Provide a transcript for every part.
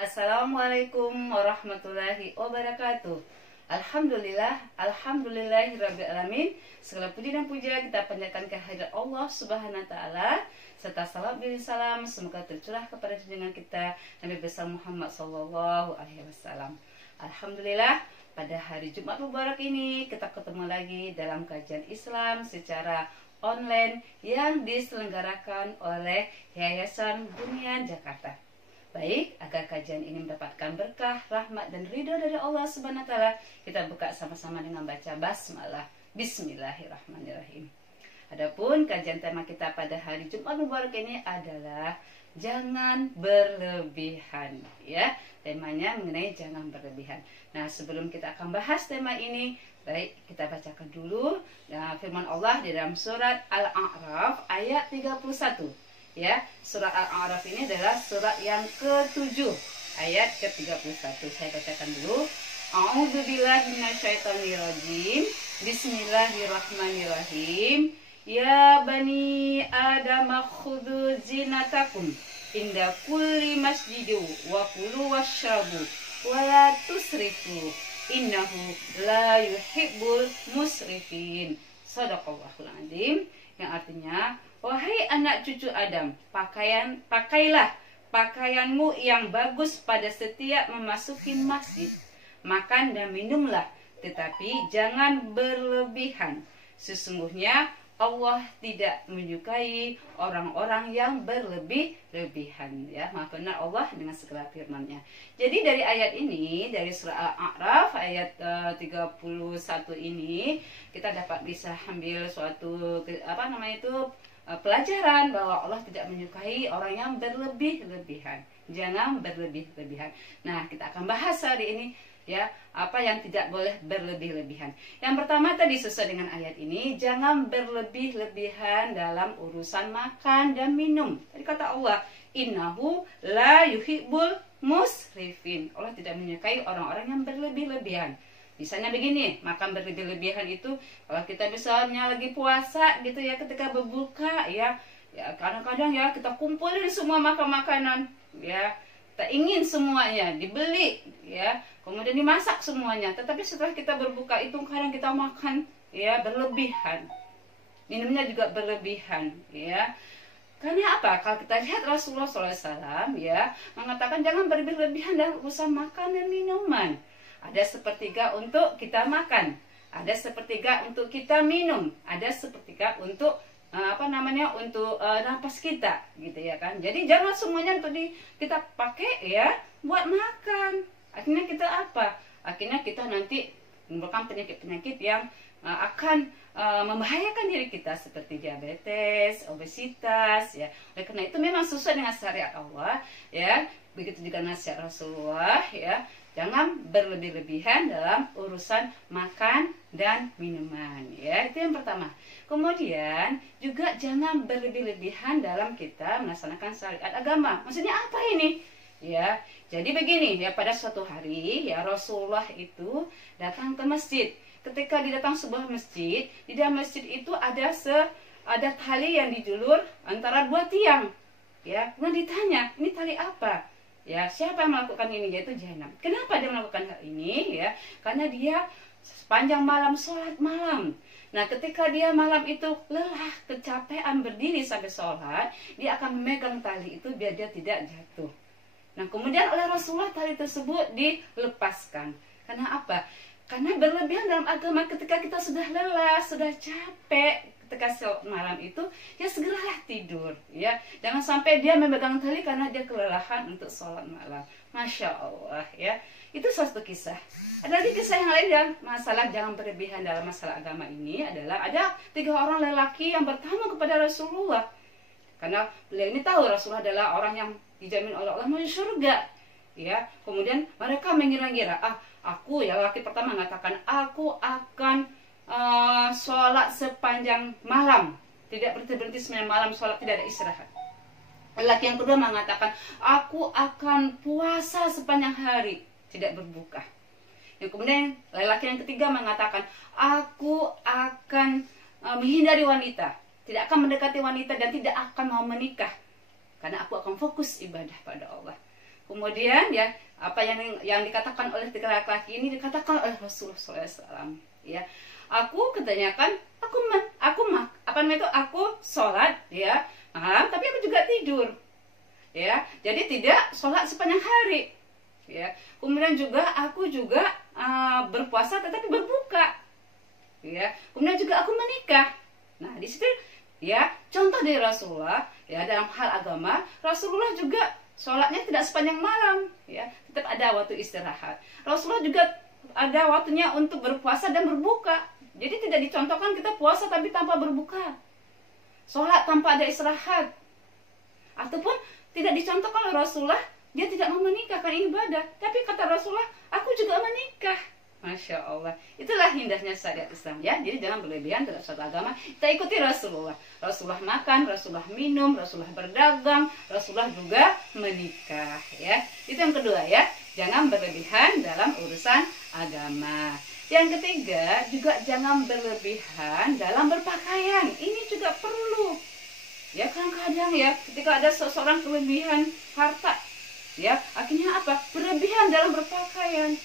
Assalamualaikum warahmatullahi wabarakatuh. Alhamdulillahirrabbilalamin. Segala puji dan puja kita panjatkan kehadirat Allah Subhanahu wa taala, serta salam dan salam semoga tercurah kepada junjungan kita Nabi besar Muhammad sallallahu alaihi wasallam. Alhamdulillah, pada hari Jumat Mubarak ini kita ketemu lagi dalam kajian Islam secara online yang diselenggarakan oleh Yayasan Bunyan Jakarta. Baik, agar kajian ini mendapatkan berkah, rahmat, dan ridho dari Allah Subhanahu wa taala, kita buka sama-sama dengan baca basmalah. Bismillahirrahmanirrahim. Adapun kajian tema kita pada hari Jumat Mubarak ini adalah jangan berlebihan, ya. Temanya mengenai jangan berlebihan. Nah, sebelum kita akan bahas tema ini, baik, kita bacakan dulu firman Allah di dalam surat Al-A'raf ayat 31. Ya, surat Al-A'raf ini adalah surat yang ke-7 ayat ke-31. Saya bacakan dulu. A'udzubillahi minasyaitonirrajim. Bismillahirrahmanirrahim. Ya bani Adam khudhu zinatakum inda kulli masjidu wa kulu washrabu wa la tusrifu innahu la yuhibbul musrifin. Shadaqallahul adzim. Yang artinya, wahai anak cucu Adam, pakailah pakaianmu yang bagus pada setiap memasuki masjid. Makan dan minumlah, tetapi jangan berlebihan. Sesungguhnya Allah tidak menyukai orang-orang yang berlebih-lebihan. Ya, maha benar Allah dengan segala firman-Nya. Jadi dari ayat ini, dari surah Al-A'raf ayat 31 ini, kita dapat bisa ambil suatu pelajaran bahwa Allah tidak menyukai orang yang berlebih-lebihan. Jangan berlebih-lebihan. Nah, kita akan bahas hari ini, ya, apa yang tidak boleh berlebih-lebihan. Yang pertama tadi sesuai dengan ayat ini, jangan berlebih-lebihan dalam urusan makan dan minum. Tadi kata Allah, innahu la yuhibbul musrifin. Allah tidak menyukai orang-orang yang berlebih-lebihan. Misalnya begini, makan berlebih-lebihan itu kalau kita misalnya lagi puasa gitu ya, ketika berbuka ya kadang-kadang ya kita kumpulin semua makanan, ya. Kita ingin semuanya dibeli, ya, kemudian dimasak semuanya. Tetapi setelah kita berbuka itu kadang kita makan, ya, berlebihan. Minumnya juga berlebihan, ya. Karena apa? Kalau kita lihat Rasulullah SAW, ya, mengatakan jangan berlebihan dalam urusan makan dan minuman. Ada sepertiga untuk kita makan, ada sepertiga untuk kita minum, ada sepertiga untuk untuk napas kita, gitu ya kan. Jadi jangan semuanya untuk kita pakai, ya, buat makan. Akhirnya kita apa? Akhirnya kita nanti menimbulkan penyakit-penyakit yang akan membahayakan diri kita seperti diabetes, obesitas, ya. Oleh karena itu memang sesuai dengan syariat Allah, ya. Begitu juga nasihat Rasulullah, ya. Jangan berlebih-lebihan dalam urusan makan dan minuman, ya. Itu yang pertama. Kemudian juga jangan berlebih-lebihan dalam kita melaksanakan syariat agama. Maksudnya apa ini? Ya, jadi begini, ya, pada suatu hari, ya, Rasulullah itu datang ke masjid. Ketika didatang sebuah masjid, di dalam masjid itu ada tali yang dijulur antara dua tiang. Ya, kemudian ditanya, ini tali apa? Ya, siapa yang melakukan ini? Yaitu Zainab. Kenapa dia melakukan hal ini? Ya, karena dia sepanjang malam sholat malam. Nah, ketika dia malam itu lelah, kecapean berdiri sampai sholat, dia akan memegang tali itu biar dia tidak jatuh. Nah, kemudian oleh Rasulullah tali tersebut dilepaskan. Karena apa? Karena berlebihan dalam agama, ketika kita sudah lelah, sudah capek, ketika sholat malam itu, ya segeralah tidur, ya. Jangan sampai dia memegang tali karena dia kelelahan untuk sholat malam. Masya Allah, ya. Itu suatu kisah. Ada lagi kisah yang lain yang masalah jangan berlebihan dalam masalah agama ini adalah ada 3 orang lelaki yang bertamu kepada Rasulullah. Karena beliau ini tahu Rasulullah adalah orang yang dijamin oleh Allah masuk surga, ya. Kemudian mereka mengira-ngira, aku, ya, lelaki pertama mengatakan, aku akan sholat sepanjang malam, tidak berhenti sepanjang malam sholat, tidak ada istirahat. Lelaki yang kedua mengatakan, aku akan puasa sepanjang hari, tidak berbuka. Yang kemudian lelaki yang ketiga mengatakan, aku akan menghindari wanita, tidak akan mendekati wanita dan tidak akan mau menikah, karena aku akan fokus ibadah pada Allah. Kemudian ya apa yang dikatakan oleh tiga laki-laki ini dikatakan oleh Rasulullah SAW. Ya, aku ketanyakan, aku sholat ya malam, tapi aku juga tidur. Ya, jadi tidak sholat sepanjang hari. Ya, kemudian juga aku juga berpuasa tetapi berbuka. Ya, kemudian juga aku menikah. Nah, di situ ya contoh dari Rasulullah ya dalam hal agama. Rasulullah juga sholatnya tidak sepanjang malam, ya tetap ada waktu istirahat. Rasulullah juga ada waktunya untuk berpuasa dan berbuka. Jadi tidak dicontohkan kita puasa tapi tanpa berbuka, sholat tanpa ada istirahat. Ataupun tidak dicontohkan oleh Rasulullah, dia tidak mau menikahkan ibadah. Tapi kata Rasulullah, aku juga menikah. Masya Allah, itulah indahnya syariat Islam ya. Jadi jangan berlebihan dalam suatu agama. Kita ikuti Rasulullah. Rasulullah makan, Rasulullah minum, Rasulullah berdagang, Rasulullah juga menikah ya. Itu yang kedua ya. Jangan berlebihan dalam urusan agama. Yang ketiga juga jangan berlebihan dalam berpakaian. Ini juga perlu. Ya kadang-kadang ya ketika ada seseorang kelebihan harta, ya akhirnya apa? Berlebihan dalam berpakaian.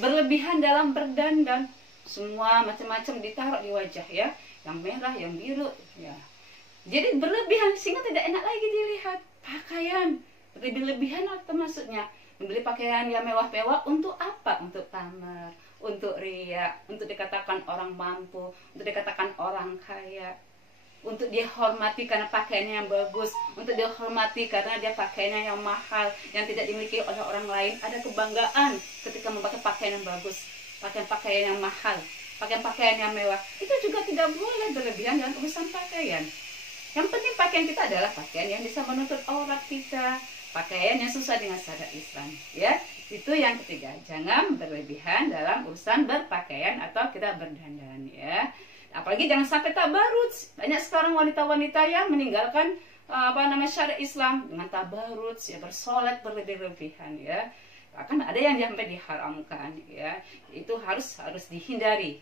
Berlebihan dalam berdandan, semua macam-macam ditaruh di wajah ya, yang merah, yang biru ya. Jadi berlebihan sehingga tidak enak lagi dilihat. Pakaian berlebihan apa maksudnya? Membeli pakaian yang mewah-mewah untuk apa? Untuk pamer, untuk riya, untuk dikatakan orang mampu, untuk dikatakan orang kaya, untuk dia hormati karena pakaiannya yang bagus, untuk dia hormati karena dia pakaiannya yang mahal, yang tidak dimiliki oleh orang lain. Ada kebanggaan ketika memakai pakaian yang bagus, pakaian yang mahal, pakaian yang mewah. Itu juga tidak boleh berlebihan dalam urusan pakaian. Yang penting pakaian kita adalah pakaian yang bisa menutup aurat kita, pakaian yang sesuai dengan syariat Islam. Ya, itu yang ketiga. Jangan berlebihan dalam urusan berpakaian atau kita berdandan ya. Apalagi jangan sampai tabarruj. Banyak sekarang wanita-wanita yang meninggalkan syariat Islam dengan tabarruj ya, bersolat berlebih-lebihan ya. Bahkan ada yang sampai diharamkan ya. Itu harus dihindari.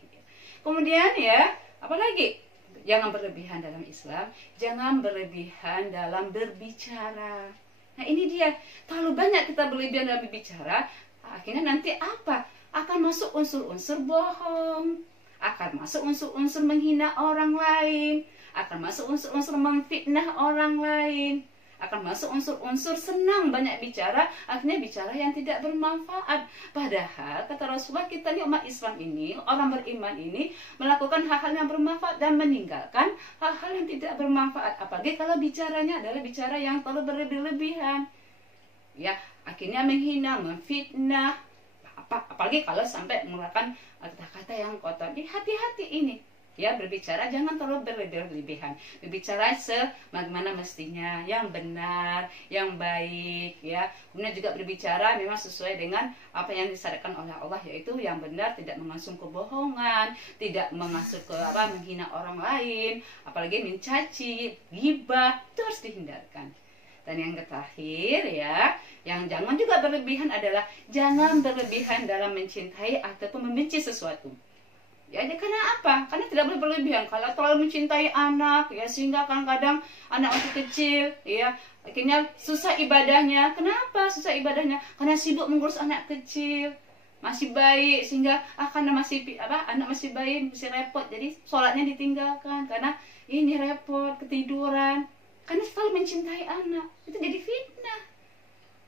Kemudian ya, apalagi jangan berlebihan dalam Islam, jangan berlebihan dalam berbicara. Nah, ini dia. Terlalu banyak kita berlebihan dalam berbicara, akhirnya nanti apa? Akan masuk unsur-unsur bohong, akan masuk unsur-unsur menghina orang lain, akan masuk unsur-unsur memfitnah orang lain, akan masuk unsur-unsur senang banyak bicara, akhirnya bicara yang tidak bermanfaat. Padahal kata Rasulullah, kita ini umat Islam ini, orang beriman ini melakukan hal-hal yang bermanfaat dan meninggalkan hal-hal yang tidak bermanfaat. Apalagi kalau bicaranya adalah bicara yang terlalu berlebih-lebihan, ya akhirnya menghina, memfitnah. Apalagi kalau sampai menggunakan kata-kata yang kotor. Jadi hati-hati ini ya, berbicara jangan terlalu berlebihan. Berbicara sebagaimana mestinya, yang benar, yang baik ya. Kemudian juga berbicara memang sesuai dengan apa yang disyariatkan oleh Allah, yaitu yang benar, tidak mengandung kebohongan, tidak mengasuh menghina orang lain, apalagi mencaci, ghibah, itu harus dihindarkan. Dan yang terakhir ya, yang jangan juga berlebihan adalah jangan berlebihan dalam mencintai ataupun membenci sesuatu. Ya, karena apa? Karena tidak boleh berlebihan. Kalau terlalu mencintai anak, ya sehingga kadang-kadang anak masih kecil, ya akhirnya susah ibadahnya. Kenapa susah ibadahnya? Karena sibuk mengurus anak kecil, masih bayi, sehingga karena anak masih bayi, masih repot. Jadi sholatnya ditinggalkan karena ini repot, ketiduran. Karena selalu mencintai anak, itu jadi fitnah.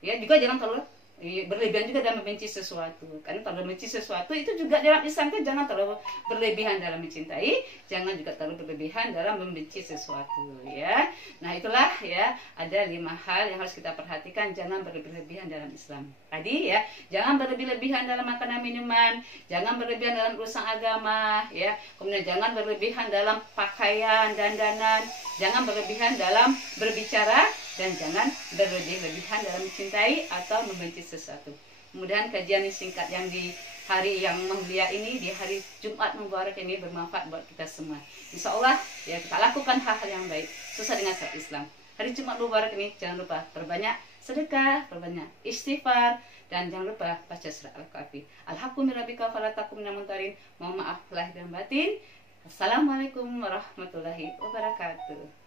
Ya, juga jangan terlalu berlebihan juga dalam membenci sesuatu. Karena terlalu membenci sesuatu itu juga dalam Islam kan jangan terlalu berlebihan dalam mencintai, jangan juga terlalu berlebihan dalam membenci sesuatu ya. Nah, itulah ya, ada 5 hal yang harus kita perhatikan, jangan berlebihan dalam Islam. Tadi ya, jangan berlebihan dalam makanan minuman, jangan berlebihan dalam urusan agama ya. Kemudian jangan berlebihan dalam pakaian, dandanan, jangan berlebihan dalam berbicara, dan jangan berlebihan dalam mencintai atau membenci sesuatu. Kemudian kajian singkat yang di hari yang mulia ini, di hari Jumat Mubarak ini bermanfaat buat kita semua. Insya Allah ya, kita lakukan hal-hal yang baik sesuai dengan syariat Islam. Hari Jumat Mubarak ini jangan lupa perbanyak sedekah, perbanyak istighfar, dan jangan lupa baca surat Al-Kahfi. Al-haqqu min rabbika fala takum minal mumtarin. Mohon maaf lahir dan batin. Assalamualaikum warahmatullahi wabarakatuh.